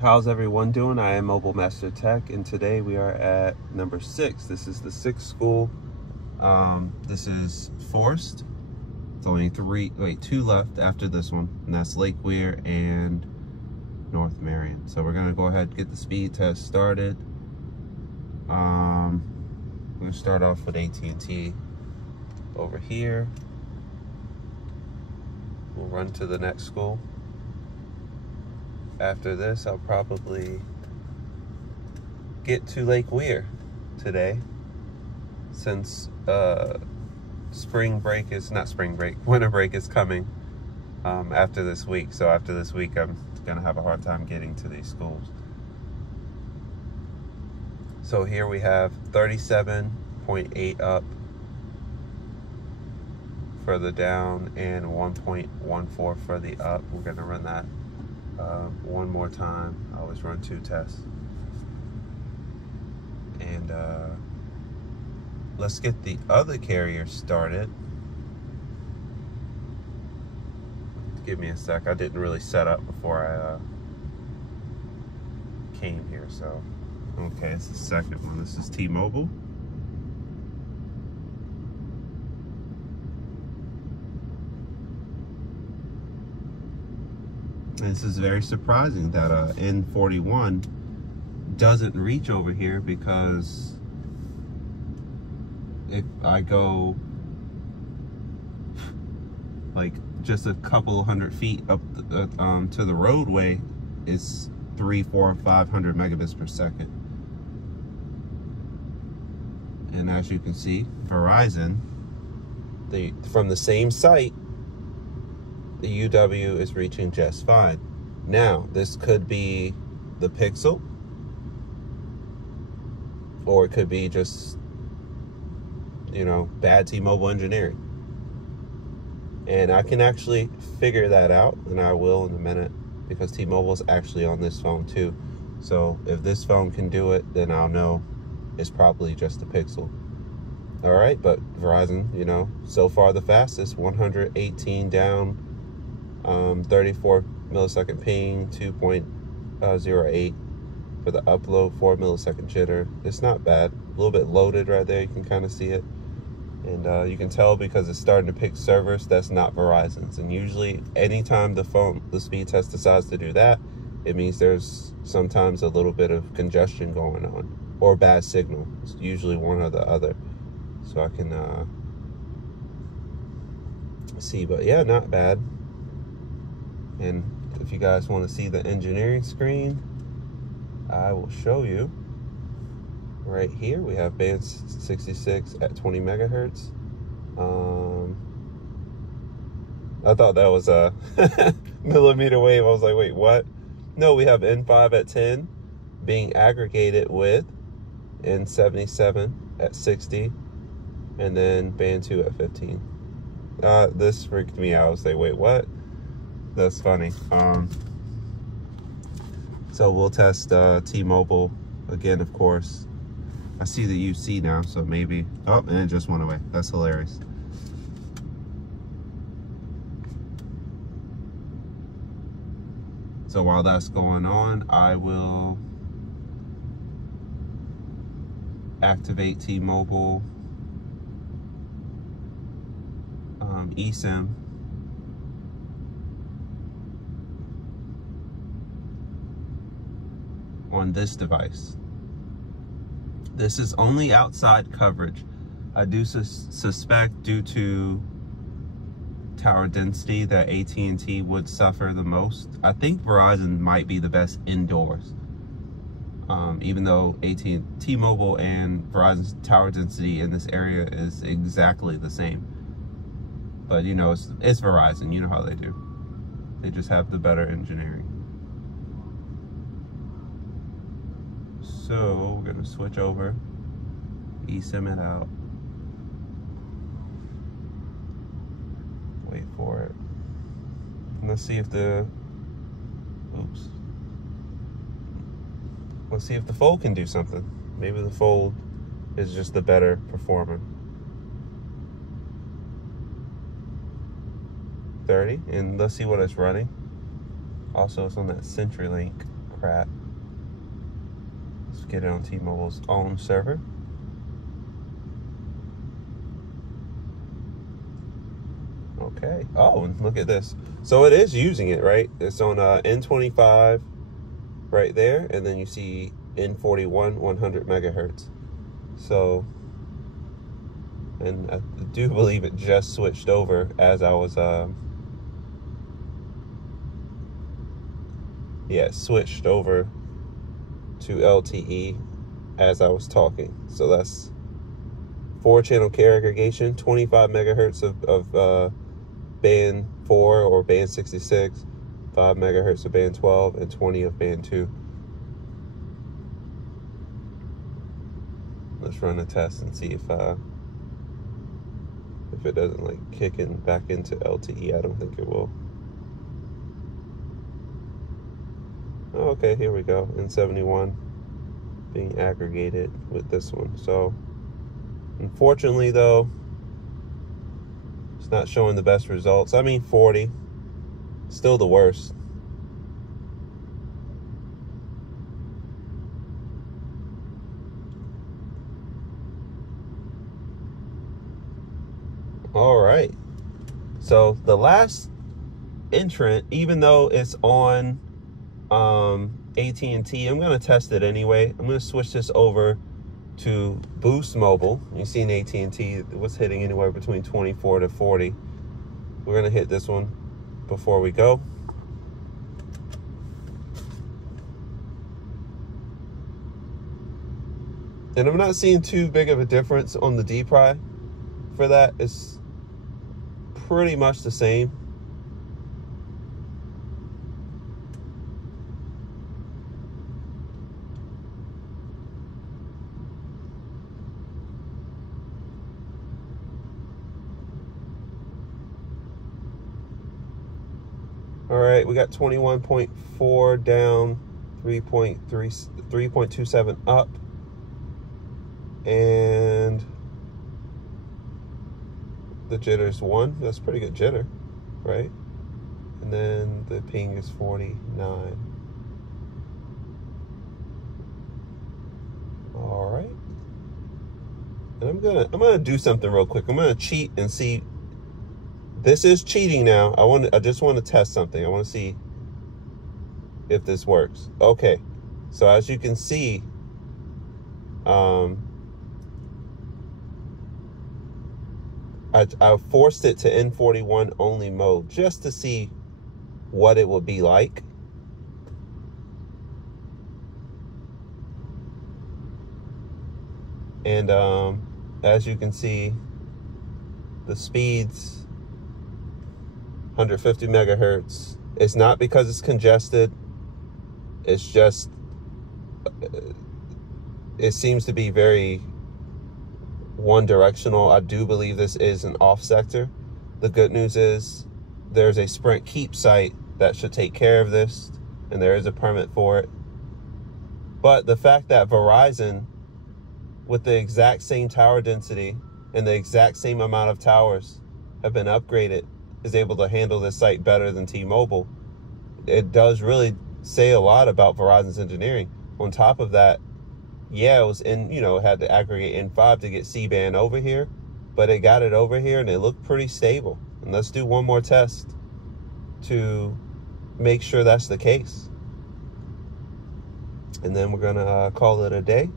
How's everyone doing? I am Mobile Master Tech, and today we are at number 6. This is the 6th school. This is Forest. It's only 2 left after this one, and that's Lake Weir and North Marion. So we're gonna go ahead and get the speed test started. We're gonna start off with AT&T over here. We'll run to the next school. After this, I'll probably get to Lake Weir today, since winter break is coming after this week. So after this week, I'm gonna have a hard time getting to these schools. So here we have 37.8 up for the down and 1.14 for the up. We're gonna run that one more time. I always run 2 tests. And let's get the other carrier started. Give me a sec. I didn't really set up before I came here, so. Okay, it's the second one. This is T-Mobile. This is very surprising that N41 doesn't reach over here, because if I go like just a couple hundred feet up to the roadway, it's 300, 400, 500 megabits per second. And as you can see, Verizon, from the same site, the UW is reaching just fine. Now, this could be the pixel, or it could be just, you know, bad T-Mobile engineering. And I can actually figure that out, and I will in a minute, because T-Mobile is actually on this phone too. So if this phone can do it, then I'll know it's probably just a pixel. All right, but Verizon, you know, so far the fastest, 118 down, 34 millisecond ping, 2.08 for the upload, 4 millisecond jitter. It's not bad. A little bit loaded right there. You can kind of see it. And you can tell because it's starting to pick servers that's not Verizon's. And usually anytime the speed test decides to do that, it means there's sometimes a little bit of congestion going on or bad signal. It's usually one or the other. So I can see, but yeah, not bad. And if you guys want to see the engineering screen, I will show you. Right here, we have band 66 at 20 megahertz. I thought that was a millimeter wave. I was like, wait, what? No, we have N5 at 10 being aggregated with N77 at 60, and then band 2 at 15. This freaked me out. I was like, wait, what? That's funny. So we'll test T-Mobile again, of course. I see the UC now, so maybe. Oh, and it just went away. That's hilarious. So while that's going on, I will activate T-Mobile eSIM. On this device. This is only outside coverage. I do suspect, due to tower density, that AT&T would suffer the most. I think Verizon might be the best indoors, even though T-Mobile and Verizon's tower density in this area is exactly the same. But you know, it's Verizon. You know how they do. They just have the better engineering. So we're gonna switch over, eSIM it out, wait for it, and let's see if the Fold can do something. Maybe the Fold is just the better performer. 30, and let's see what it's running. Also, it's on that CenturyLink crap. Let's get it on T-Mobile's own server. Okay. Oh, and look at this. So it is using it, right? It's on N25 right there, and then you see N41 100 megahertz. So, and I do believe it just switched over as I was switched over to LTE as I was talking. So that's 4-channel carrier aggregation, 25 megahertz of band 4 or band 66, 5 megahertz of band 12, and 20 of band 2. Let's run a test and see if it doesn't like kick in back into LTE. I don't think it will. Oh, okay, here we go. N71 being aggregated with this one. So unfortunately though, it's not showing the best results. I mean, 40, still the worst. All right. So the last entrant, even though it's on AT&T, I'm going to test it anyway. I'm going to switch this over to Boost Mobile. You've seen AT&T, it was hitting anywhere between 24 to 40. We're going to hit this one before we go. And I'm not seeing too big of a difference on the D-Pry for that. It's pretty much the same. All right, we got 21.4 down, 3.27 up, and the jitter's 1. That's pretty good jitter, right? And then the ping is 49. All right. And I'm gonna do something real quick. I'm gonna cheat and see. This is cheating now. I just want to test something. I want to see if this works. Okay. So as you can see, I forced it to N41 only mode just to see what it would be like. And as you can see, the speeds 150 megahertz. It's not because it's congested. It's just, it seems to be very one directional. I do believe this is an off sector. The good news is there's a Sprint Keep site that should take care of this, and there is a permit for it. But the fact that Verizon, with the exact same tower density and the exact same amount of towers, have been upgraded, is able to handle this site better than T-Mobile, it does really say a lot about Verizon's engineering. On top of that, yeah, it was had to aggregate N5 to get C-band over here, but it got it over here and it looked pretty stable. And let's do one more test to make sure that's the case. And then we're gonna call it a day.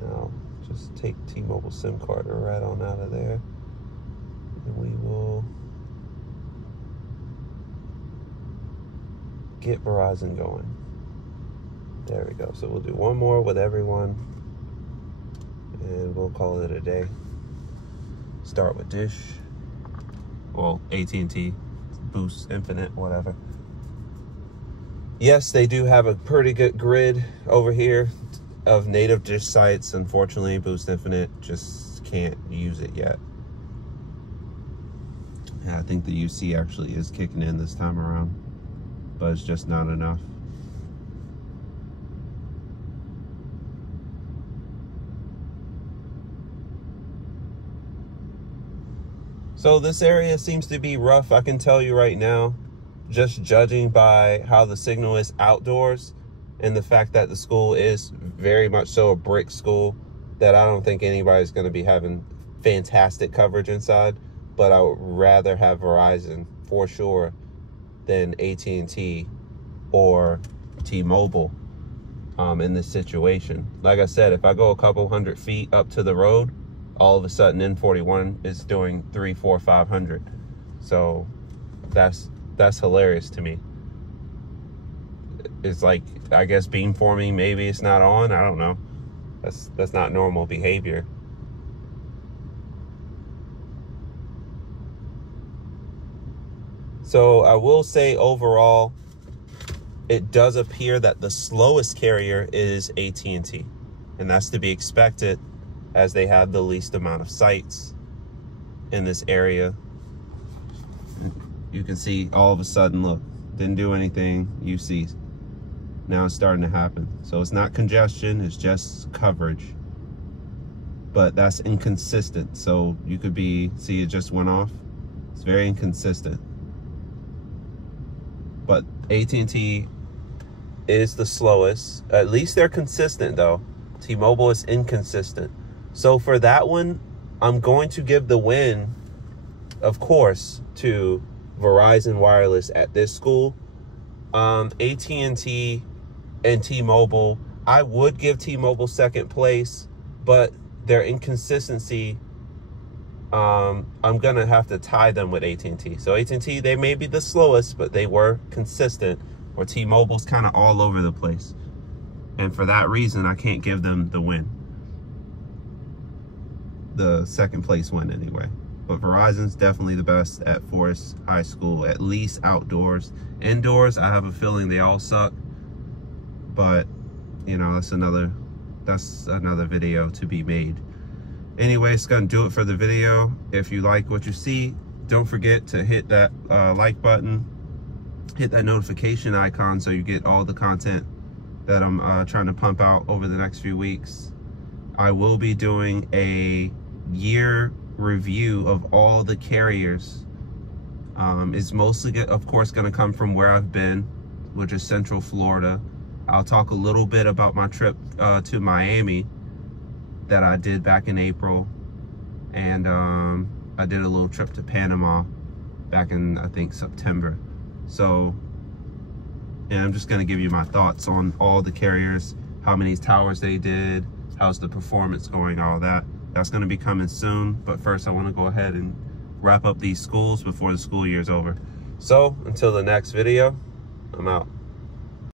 Now, just take T-Mobile SIM card right on out of there. And we will get Verizon going. There we go. So we'll do one more with everyone, and we'll call it a day. Start with Dish. Well, AT&T, Boost Infinite, whatever. Yes, they do have a pretty good grid over here of native Dish sites. Unfortunately, Boost Infinite just can't use it yet. Yeah, I think the UC actually is kicking in this time around, but it's just not enough. So this area seems to be rough. I can tell you right now, just judging by how the signal is outdoors and the fact that the school is very much so a brick school, that I don't think anybody's going to be having fantastic coverage inside. But I would rather have Verizon for sure than At&T or T-Mobile in this situation. Like I said, if I go a couple 100 feet up to the road, all of a sudden N41 is doing 300, 400, 500. So that's hilarious to me. It's like, I guess beamforming, maybe it's not on. I don't know. That's not normal behavior. So I will say overall, it does appear that the slowest carrier is At&T, and that's to be expected as they have the least amount of sites in this area. You can see all of a sudden, look, didn't do anything. You see, now it's starting to happen. So it's not congestion, it's just coverage. But that's inconsistent. So you could see it just went off. It's very inconsistent. But At&T is the slowest. At least they're consistent though. T-Mobile is inconsistent. So for that one, I'm going to give the win, of course, to Verizon Wireless at this school. At&T and T-Mobile, I would give T-Mobile second place, but their inconsistency, I'm gonna have to tie them with At&T. So At&T, they may be the slowest, but they were consistent, where T-Mobile's kind of all over the place. And for that reason, I can't give them the win. The second place win anyway. But Verizon's definitely the best at Forest High School, at least outdoors. Indoors, I have a feeling they all suck. But, you know, that's another video to be made. Anyway, it's gonna do it for the video. If you like what you see, don't forget to hit that like button, hit that notification icon so you get all the content that I'm trying to pump out over the next few weeks. I will be doing a year review of all the carriers. It's mostly, of course, going to come from where I've been, which is Central Florida. I'll talk a little bit about my trip to Miami that I did back in April, and I did a little trip to Panama back in, I think, September. So, yeah, I'm just going to give you my thoughts on all the carriers, how many towers they did, how's the performance going, all that. That's going to be coming soon, but first I want to go ahead and wrap up these schools before the school year is over. So, until the next video, I'm out.